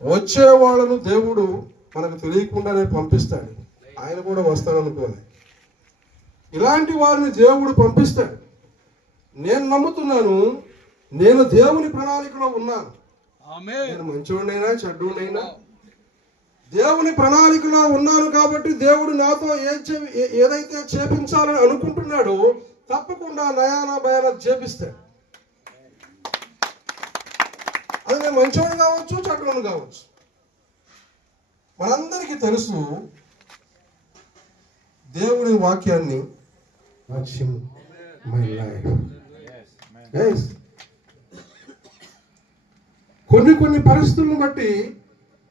వచ్చే వాళ్ళను దేవుడు మనకు తెలియకుండానే పంపిస్తాడు. ఆయన కూడా వస్తాడనుకోవాలి. ఇలాంటి వారిని దేవుడు పంపిస్తాడు. నేను నమ్ముతున్నాను, నేను దేవుని ప్రణాళికలో ఉన్నాను. నేను మంచోడినైనా చెడ్డోడినైనా దేవుని ప్రణాళికలో ఉన్నాను కాబట్టి దేవుడు నాతో ఏదైతే చేపించాలని అనుకుంటున్నాడో తప్పకుండా నయానా భయాన చేపిస్తాడు. అది నేను మంచోడు కావచ్చు, చెడ్డోడు కావచ్చు. మనందరికీ తెలుసు దేవుని వాక్యాన్ని వాచింగ్ మై లైఫ్. కొన్ని పరిస్థితులను బట్టి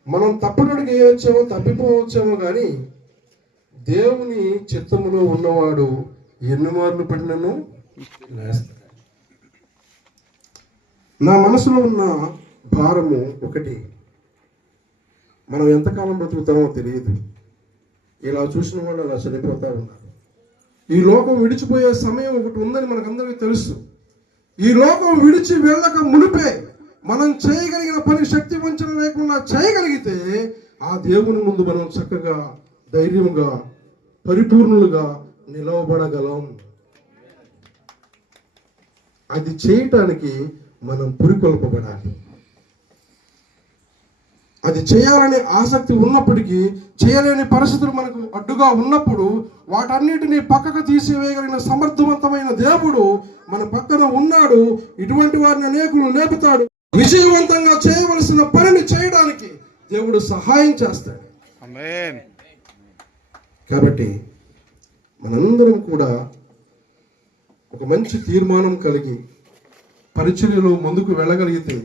మనం తప్పటడుగు వేయవచ్చేమో, తప్పిపోవచ్చేమో, కానీ దేవుని చిత్తములో ఉన్నవాడు ఎన్ని మార్లు పడినను లేస్తాడు. నా మనసులో ఉన్న భారము ఒకటి, మనం ఎంతకాలం బతుకుతామో తెలియదు. ఇలా చూసిన వాళ్ళు అలా చనిపోతా ఉన్నారు. ఈ లోకం విడిచిపోయే సమయం ఒకటి ఉందని మనకందరికీ తెలుసు. ఈ లోకం విడిచి వెళ్ళక మునిపే మనం చేయగలిగిన పని శక్తి వంచన లేకుండా చేయగలిగితే ఆ దేవుని ముందు మనం చక్కగా ధైర్యంగా పరిపూర్ణులుగా నిలవబడగలం. అది చేయటానికి మనం పురికొల్పబడాలి. అది చేయాలనే ఆసక్తి ఉన్నప్పటికీ చేయలేని పరిస్థితులు మనకు అడ్డుగా ఉన్నప్పుడు వాటన్నిటిని పక్కకు తీసివేయగలిగిన సమర్థవంతమైన దేవుడు మన పక్కన ఉన్నాడు. ఇటువంటి వారిని అనేకులు లేపుతాడు. విజయవంతంగా చేయవలసిన పనిని చేయడానికి దేవుడు సహాయం చేస్తాడు. ఆమేన్. కాబట్టి మనందరం కూడా ఒక మంచి తీర్మానం కలిగి పరిచర్యలో ముందుకు వెళ్ళగలిగితే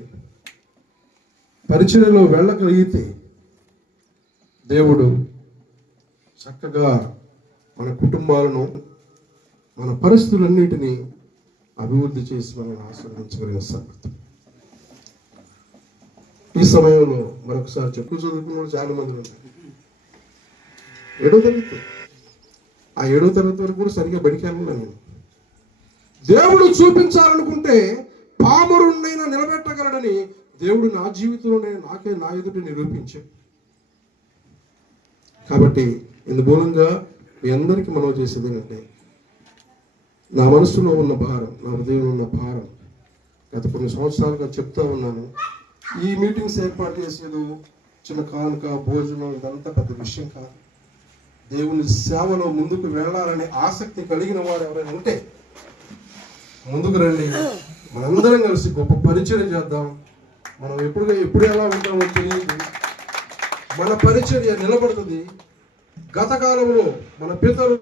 దేవుడు చక్కగా మన కుటుంబాలను, మన పరిస్థితులన్నిటినీ అభివృద్ధి చేసి మనల్ని ఆశీర్వదించగలిగిన సమర్థం. ఈ సమయంలో మరొకసారి చదువుకున్న చాలా మంది ఉన్నారు. 7వ తరగతి, ఆ 7వ తరగతి వరకు కూడా సరిగ్గా బడికెళ్ళను నేను. దేవుడు చూపించాలనుకుంటే పామరుణ్ణైనా నిలబెట్టగలడని దేవుడు నా జీవితంలోనే నా ఎదుట నిరూపించాడు. కాబట్టి ఇందుమూలంగా మీ అందరికీ మనవి చేసేది ఏంటంటే, నా మనసులో ఉన్న భారం, నా హృదయంలో ఉన్న భారం గత కొన్ని సంవత్సరాలుగా చెప్తా ఉన్నాను. ఈ మీటింగ్స్ ఏర్పాటు చేసేది చిన్న కానుక, భోజనం ఇదంతా పెద్ద విషయం కాదు. దేవుని సేవలో ముందుకు వెళ్ళాలనే ఆసక్తి కలిగిన వారు ఎవరైనా ఉంటే ముందుకు రండి. మనందరం కలిసి గొప్ప పరిచర్య చేద్దాం. మనం ఎప్పుడు ఎలా ఉంటామో తెలియదు. మన పరిచర్య నిలబడుతుంది. గత కాలంలో మన పితరులు